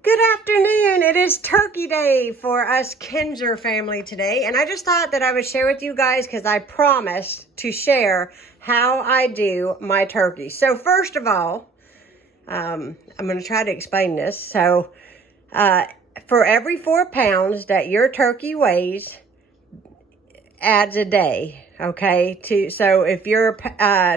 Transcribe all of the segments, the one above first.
Good afternoon. It is Turkey Day for us Kinzer family today. And I just thought that I would share with you guys because I promised to share how I do my turkey. So first of all, I'm going to try to explain this. So for every 4 pounds that your turkey weighs, adds a day, okay? So if your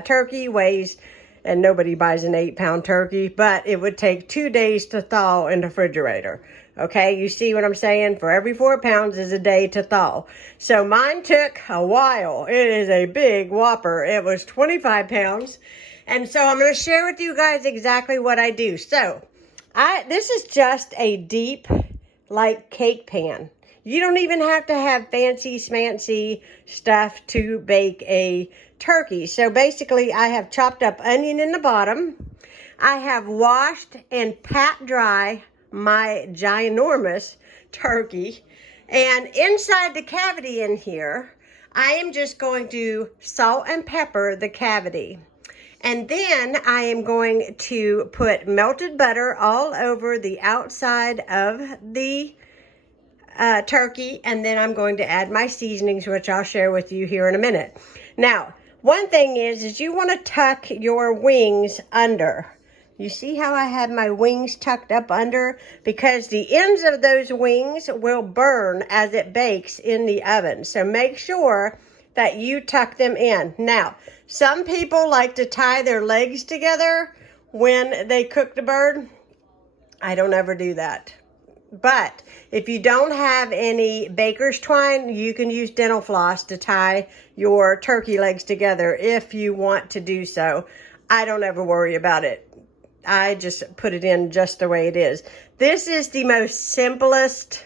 turkey weighs, and nobody buys an 8-pound turkey, but it would take 2 days to thaw in the refrigerator, okay? You see what I'm saying? For every 4 pounds is a day to thaw. So mine took a while. It is a big whopper. It was 25 pounds. And so I'm going to share with you guys exactly what I do. So this is just a deep, like, cake pan. You don't even have to have fancy smancy stuff to bake a turkey. So basically, I have chopped up onion in the bottom. I have washed and pat dry my ginormous turkey. And inside the cavity in here, I am just going to salt and pepper the cavity. And then I am going to put melted butter all over the outside of the turkey, and then I'm going to add my seasonings, which I'll share with you here in a minute. Now, one thing is you want to tuck your wings under. You see how I have my wings tucked up under? Because the ends of those wings will burn as it bakes in the oven. So make sure that you tuck them in. Now, some people like to tie their legs together when they cook the bird. I don't ever do that. But if you don't have any baker's twine, you can use dental floss to tie your turkey legs together if you want to do so. I don't ever worry about it. I just put it in just the way it is. This is the most simplest,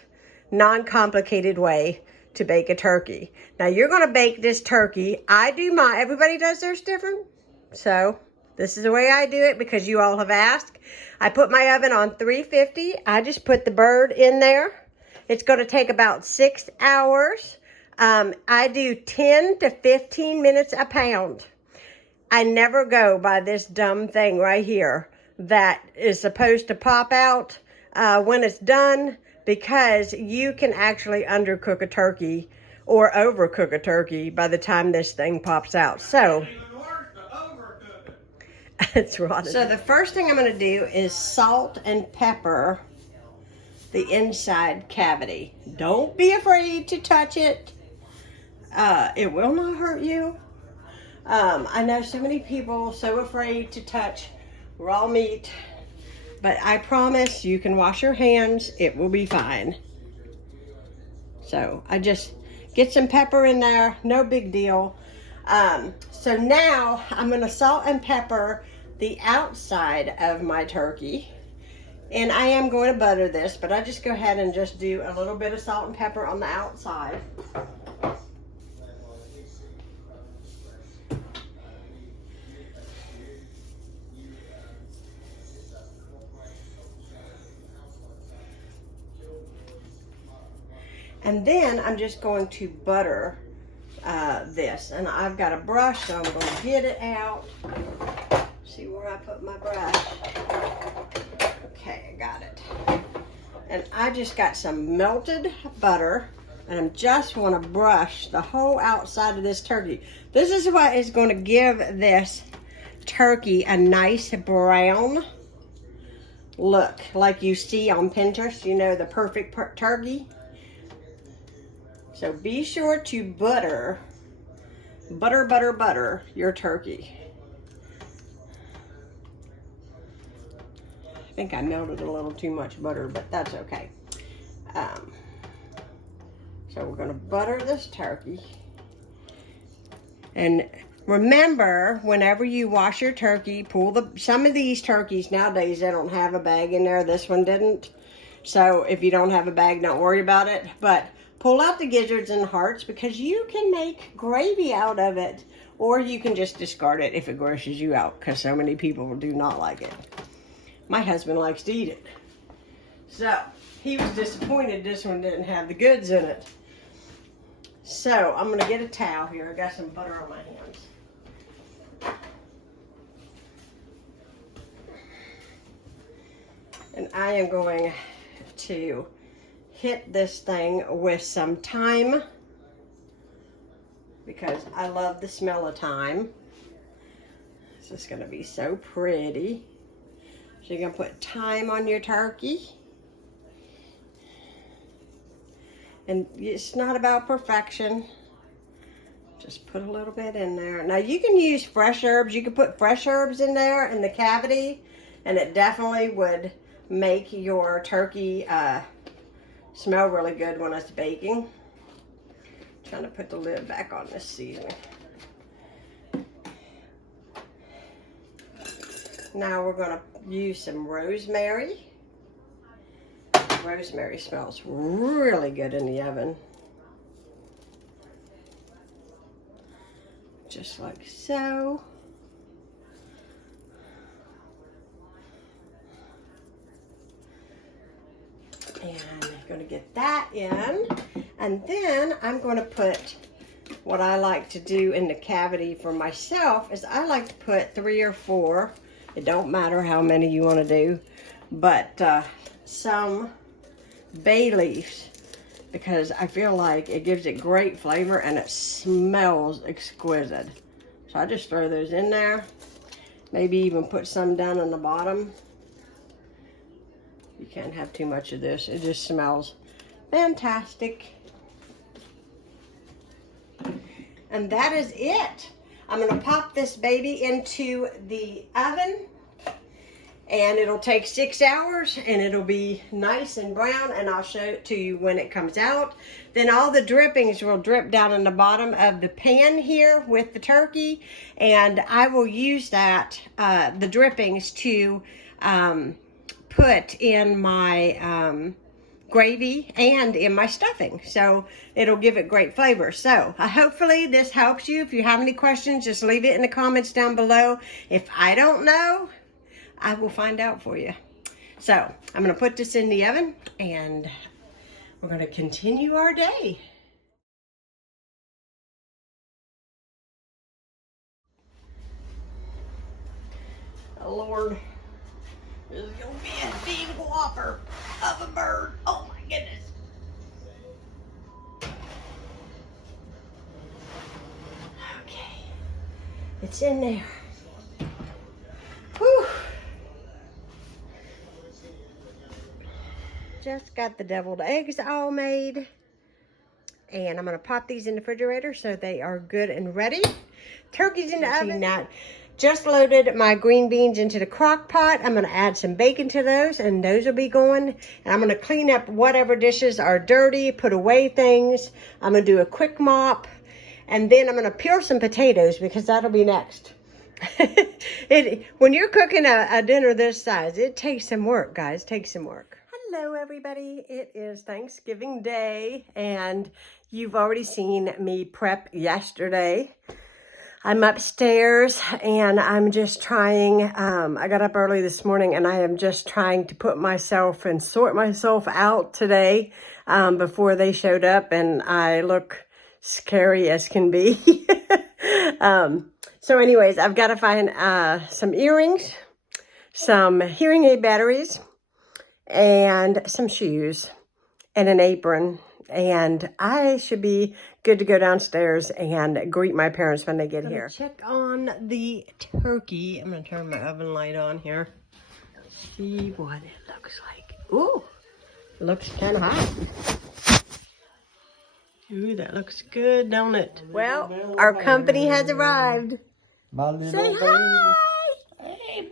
non-complicated way to bake a turkey. Now you're going to bake this turkey. Everybody does theirs different. So this is the way I do it because you all have asked. I put my oven on 350. I just put the bird in there. It's going to take about 6 hours. I do 10 to 15 minutes a pound. I never go by this dumb thing right here that is supposed to pop out when it's done, because you can actually undercook a turkey or overcook a turkey by the time this thing pops out. So it's rotten. So the first thing I'm going to do is salt and pepper the inside cavity. Don't be afraid to touch it. It will not hurt you. I know so many people so afraid to touch raw meat, but I promise you can wash your hands. It will be fine. So I just get some pepper in there. No big deal. So now I'm going to salt and pepper the outside of my turkey. And I am going to butter this, but I just go ahead and just do a little bit of salt and pepper on the outside. And then I'm just going to butter this. And I've got a brush, so I'm going to get it out. See where I put my brush. Okay, I got it. And I just got some melted butter, and I just want to brush the whole outside of this turkey. This is what is going to give this turkey a nice brown look, like you see on Pinterest, you know, the perfect turkey. So be sure to butter your turkey. I think I melted a little too much butter, but that's okay. So we're going to butter this turkey. And remember, whenever you wash your turkey, some of these turkeys nowadays, they don't have a bag in there. This one didn't. So if you don't have a bag, don't worry about it. But pull out the gizzards and hearts, because you can make gravy out of it, or you can just discard it if it grosses you out, because so many people do not like it. My husband likes to eat it. So he was disappointed this one didn't have the goods in it. So I'm going to get a towel here. I got some butter on my hands. And I am going to hit this thing with some thyme because I love the smell of thyme. This is going to be so pretty. So you're going to put thyme on your turkey. And it's not about perfection. Just put a little bit in there. Now you can use fresh herbs. You can put fresh herbs in there in the cavity, and it definitely would make your turkey smell really good when it's baking. I'm trying to put the lid back on this seasoning. Now we're going to use some rosemary. Rosemary smells really good in the oven. Just like so. And I'm going to get that in. And then I'm going to put, what I like to do in the cavity for myself is I like to put 3 or 4. It don't matter how many you want to do. But some bay leaves, because I feel like it gives it great flavor and it smells exquisite. So I just throw those in there. Maybe even put some down on the bottom. You can't have too much of this. It just smells fantastic. And that is it. I'm going to pop this baby into the oven. And it'll take 6 hours and it'll be nice and brown, and I'll show it to you when it comes out. Then all the drippings will drip down in the bottom of the pan here with the turkey, and I will use that, the drippings, to put in my gravy and in my stuffing. So it'll give it great flavor. So hopefully this helps you. If you have any questions, just leave it in the comments down below. If I don't know, I will find out for you. So I'm going to put this in the oven and we're going to continue our day. Oh Lord, this is going to be a big whopper of a bird. Oh my goodness. Okay, it's in there. Whew. Just got the deviled eggs all made, and I'm going to pop these in the refrigerator so they are good and ready. Turkey's in the oven. That. Just loaded my green beans into the crock pot. I'm going to add some bacon to those, and those will be going. And I'm going to clean up whatever dishes are dirty, put away things. I'm going to do a quick mop, and then I'm going to peel some potatoes because that'll be next. When you're cooking a dinner this size, it takes some work, guys. It takes some work. Hello everybody, it is Thanksgiving Day, and you've already seen me prep yesterday. I'm upstairs and I'm just trying, I got up early this morning and I am just trying to put myself and sort myself out today before they showed up, and I look scary as can be. So anyways, I've got to find some earrings, some hearing aid batteries, and some shoes, and an apron, and I should be good to go downstairs and greet my parents when they get here. Check on the turkey. I'm going to turn my oven light on here. See what it looks like. Ooh, it looks kind of hot. Ooh, that looks good, don't it? Well, our company has arrived. My little Say baby. hi. Hey,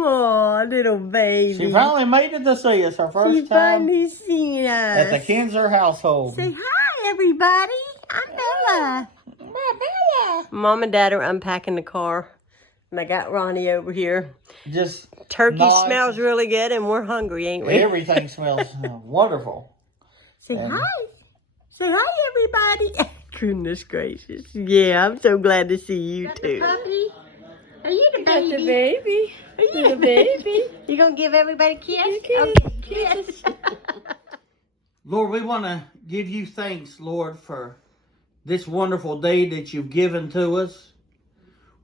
Oh, little baby. She finally made it to see us, her first She time finally seen us. at the Kinzer household. Say hi, everybody. I'm Bella. Bella. Mom and Dad are unpacking the car. And I got Ronnie over here. Just Turkey nice. smells really good, and we're hungry, ain't we? Everything smells wonderful. Say hi. Say hi, everybody. Goodness gracious. Yeah, I'm so glad to see you too. Puppy? Are you the Got the baby? baby. Are you the baby? You gonna give everybody a kiss? Okay, kiss. Lord, we want to give you thanks, Lord, for this wonderful day that you've given to us.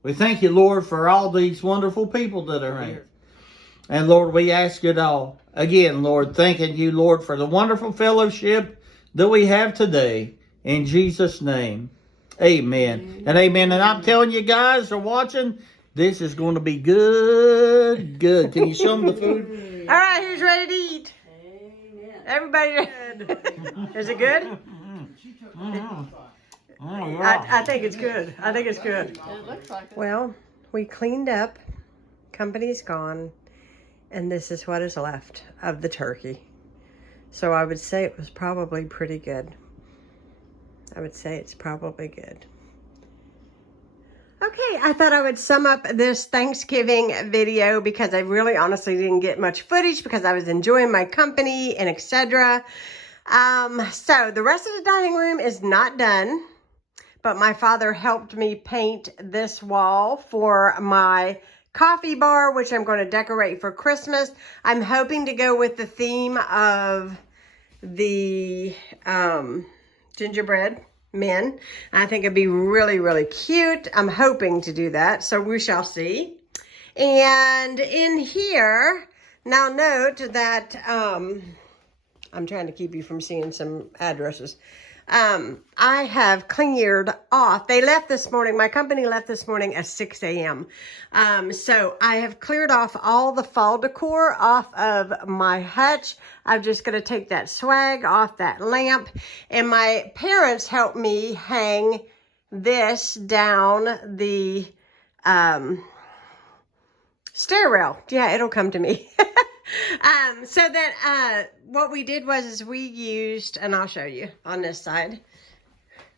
We thank you, Lord, for all these wonderful people that are here. And Lord, we ask it all. Again, Lord, thanking you, Lord, for the wonderful fellowship that we have today. In Jesus' name, amen and amen. And I'm telling you guys who are watching, this is going to be good, good. Can you show them the food? All right, who's ready to eat? Everybody good. Is it good? Oh, yeah. I think it's good. I think it's good. It looks like it. Well, we cleaned up. Company's gone. And this is what is left of the turkey. So I would say it was probably pretty good. I would say it's probably good. Okay, I thought I would sum up this Thanksgiving video because I really honestly didn't get much footage because I was enjoying my company and etc. So the rest of the dining room is not done, but my father helped me paint this wall for my coffee bar, which I'm going to decorate for Christmas. I'm hoping to go with the theme of the gingerbread men. I think it'd be really, really cute. I'm hoping to do that, so we shall see. And in here, now note that I'm trying to keep you from seeing some addresses. I have cleared off. They left this morning. My company left this morning at 6 a.m. So I have cleared off all the fall decor off of my hutch. I'm just going to take that swag off that lamp. And my parents helped me hang this down the stair rail. Yeah, it'll come to me. So that what we did was we used, and I'll show you on this side,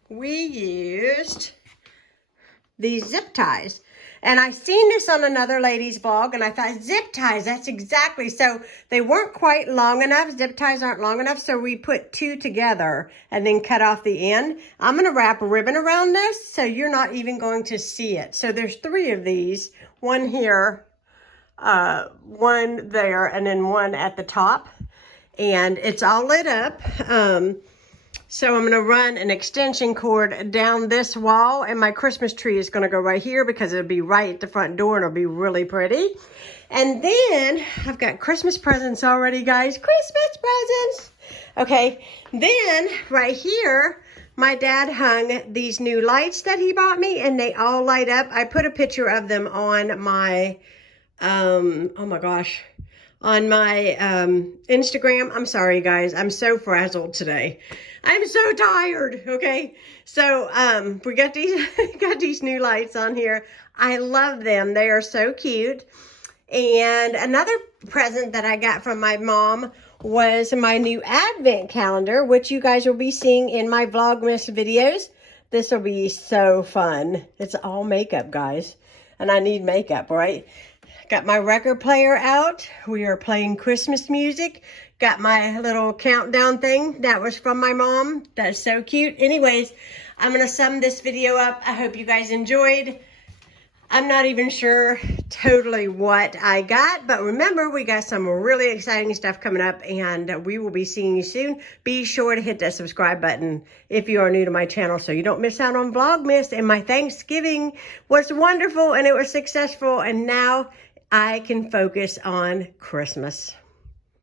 we used these zip ties. And I seen this on another lady's vlog, and I thought, zip ties, that's exactly. So they weren't quite long enough. Zip ties aren't long enough, so we put two together and then cut off the end. I'm going to wrap a ribbon around this, so you're not even going to see it. So there's 3 of these, one here, one there, and then one at the top. And it's all lit up. So I'm going to run an extension cord down this wall, and my Christmas tree is going to go right here because it'll be right at the front door and it'll be really pretty. And then I've got Christmas presents already, guys. Christmas presents. Okay. Then right here, my dad hung these new lights that he bought me, and they all light up. I put a picture of them on my, oh my gosh, on my Instagram. I'm sorry, guys. I'm so frazzled today. I'm so tired. Okay. So we got these got these new lights on here. I love them. They are so cute. And another present that I got from my mom was my new advent calendar, which you guys will be seeing in my Vlogmas videos. This will be so fun. It's all makeup, guys. And I need makeup, right? Got my record player out. We are playing Christmas music. Got my little countdown thing. That was from my mom. That's so cute. Anyways, I'm going to sum this video up. I hope you guys enjoyed. I'm not even sure totally what I got, but remember, we got some really exciting stuff coming up, and we will be seeing you soon. Be sure to hit that subscribe button if you are new to my channel so you don't miss out on Vlogmas. And my Thanksgiving was wonderful, and it was successful, and now I can focus on Christmas.